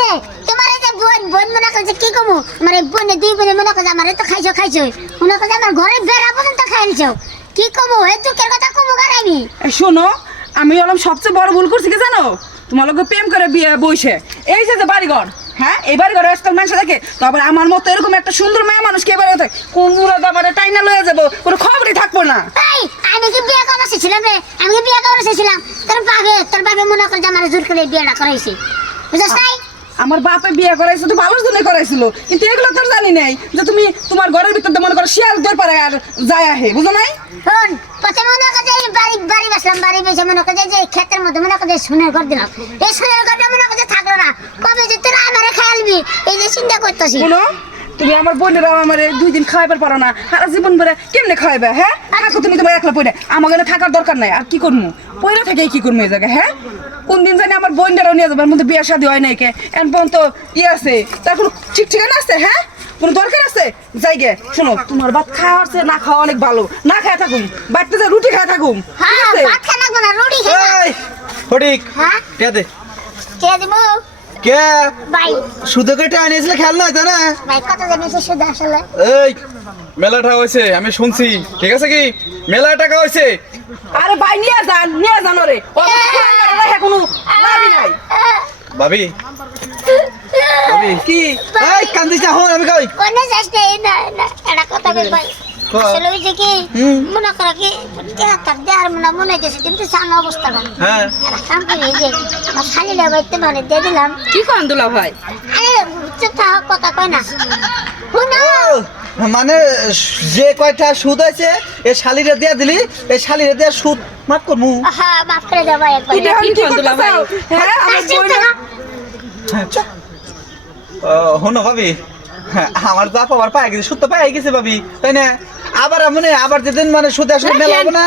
যে তোমার এই যে বোন বোন মনে করছে কি কমু? আমার বোনে দুই বোনে মনে করছে আমার তো খাইছো খাইছো মনে করছে আমার ঘরে বেড়া পর্যন্ত খাইছো কি কমু? এই দুঃখের কথা কমু কার আমি? শোনো আমি হলাম সবচেয়ে বড় ভুল করছি কি জানো? তোমার লোক প্রেম করে বিয়ে বইছে। এই যে যে বাড়িঘর হ্যাঁ? আজকাল মানুষ তারপর আমার মতো এরকম একটা সুন্দর মেয়ে মানুষ কে বাড়ি থাকে? কোন দাবারে টাইনা লয়ে যাব? কোনো খবরই থাকব না। আমি কি বিয়ে করা ছিলাম রে? আমি কি বিয়ে করা ছিলাম তোর বাবে তোর বাবে মনে করে আমার জোর করে বিয়েটা করাইছি। বুঝছ নাই? আমার বাপে বিয়ে করাইছে তো ভালোর জন্য করাইছিল। কিন্তু এগুলো তো জানি নাই যে তুমি তোমার ঘরের ভিতর মনে করো শিয়াল দর পারে আর যায় আহে বুঝো নাই? শোন মনে করে যে এই বাড়ি বাড়ি বসলাম বাড়ি বেসে মনে করে যে এই ক্ষেতের মধ্যে মনে করে যে সোনের ঘর দিলাম। এই সোনের ঘরটা মনে করে যে থাকল না। কবে যে তোরা আমারে খেয়ালবি? এই যে চিন্তা করতেছি। তুমি আমার বোনেরা আমার দুই দিন খাওয়াবার পারো না। সারা জীবন ভরে কেমনে খাইবে হ্যাঁ? থাকো তুমি তোমার একলা পড়ে আমার এখানে থাকার দরকার নাই আর কি করব পয়লা থেকে কি করব এই জায়গায় হ্যাঁ? কোন দিন জানি আমার বোনটারাও নিয়ে যাবে মধ্যে বিয়ে শাদী হয় নাই কে। এন পর্যন্ত ইয়ে আছে তার কোনো ঠিক ঠিকানা আছে হ্যাঁ? কোনো দরকার আছে? যাই গে শোনো তোমার ভাত খাওয়া আছে না খাওয়া অনেক ভালো। না খায় থাকুম বাড়িতে যে রুটি খায় থাকুম ঠিক হ্যাঁ আছে? রুটি হ্যাঁ? দে। দিব কে? ভাই। শুধু কেটে আনিয়েছিলে খেয়াল নয় তাই না? ভাই কত জানিস শুধু আসলে। এই মেলা টাকা হয়েছে আমি শুনছি ঠিক আছে কি? মেলা টাকা হয়েছে? আরে ভাই নিয়ে যান নিয়ে যান ওরে। ও রাখে কোনো লাভই নাই। ভাবি। ভাবি কি এই কান্দিস না হন আমি কই? কোন যাস নাই না না এটা কথা বল ভাই। আসলে ওই যে কি মনে করা কি মনে মনে হইতেছে কিন্তু সামনে অবস্থা হ্যাঁ। এই যে মানে দিয়ে দিলাম। কি করেন দুলা ভাই? আরে চুপ থাক কথা কয় না। শুনো মানে যে কয়টা সুদ আছে এই শালিরে দিয়া দিলি এই শালিরে দিয়া সুদ মাফ করমু। হ্যাঁ মাফ করে দেবো একবার। কি করতে চাও হ্যাঁ আমার বোন থাক। ও হনো ভাবি। হ্যাঁ, আমার বাপ আবার পায়ে গেছে সুদ তো পায়ে গেছে ভাবি তাই না? আবার মানে আবার যেদিন মানে সুদ আসলে মেলা হবে না?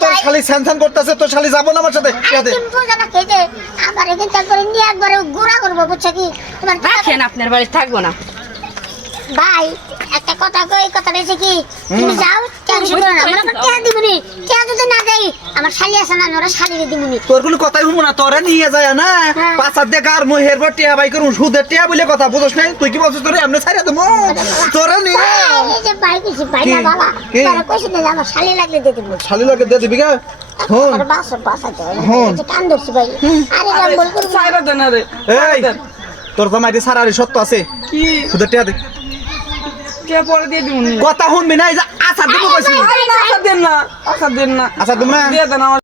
তোর শালি স্যানসান করতেছে তোর শালি যাব না আমার সাথে? আপনার বাড়ি থাকব না। ভাই, একটা কথা কই, কথাটা হচ্ছে কি, তুমি যাও, আমার শালি আছে না, ওরা। তোর কোনো কথাই শুনব না তোরা নিয়ে যায় না। হ্যাঁ। পাঁচার দেখা আর মই হেরবার টিয়া বাই করুন। সুদের টিয়া বলে কথা বুঝছ নাই তুই কি বলছিস তোরে? এমনি ছাইরা দেবো তোরা নিয়ে ভাই, এই ভাই না বাবা, কি? তারা না আমার শালি লাগলে দিয়ে দিবো। শালি লাগে দিয়ে দিবি গা? হন। আর বাসা, বাসা দেয়, হুম। এই যে কান ধরছি ভাই। আরে রাম বল করবি না। সাইরা দেন আরে এই তোর তো মাইতে সারারি সত্য আছে। কি? সুদের টিয়া দে। কে পরে দিয়ে দিবনি কথা শুনবি না এই যে আচার দেবো কইছি। আশা দেন না আসার দেন না। আচার দেবো না। দিয়ে দেন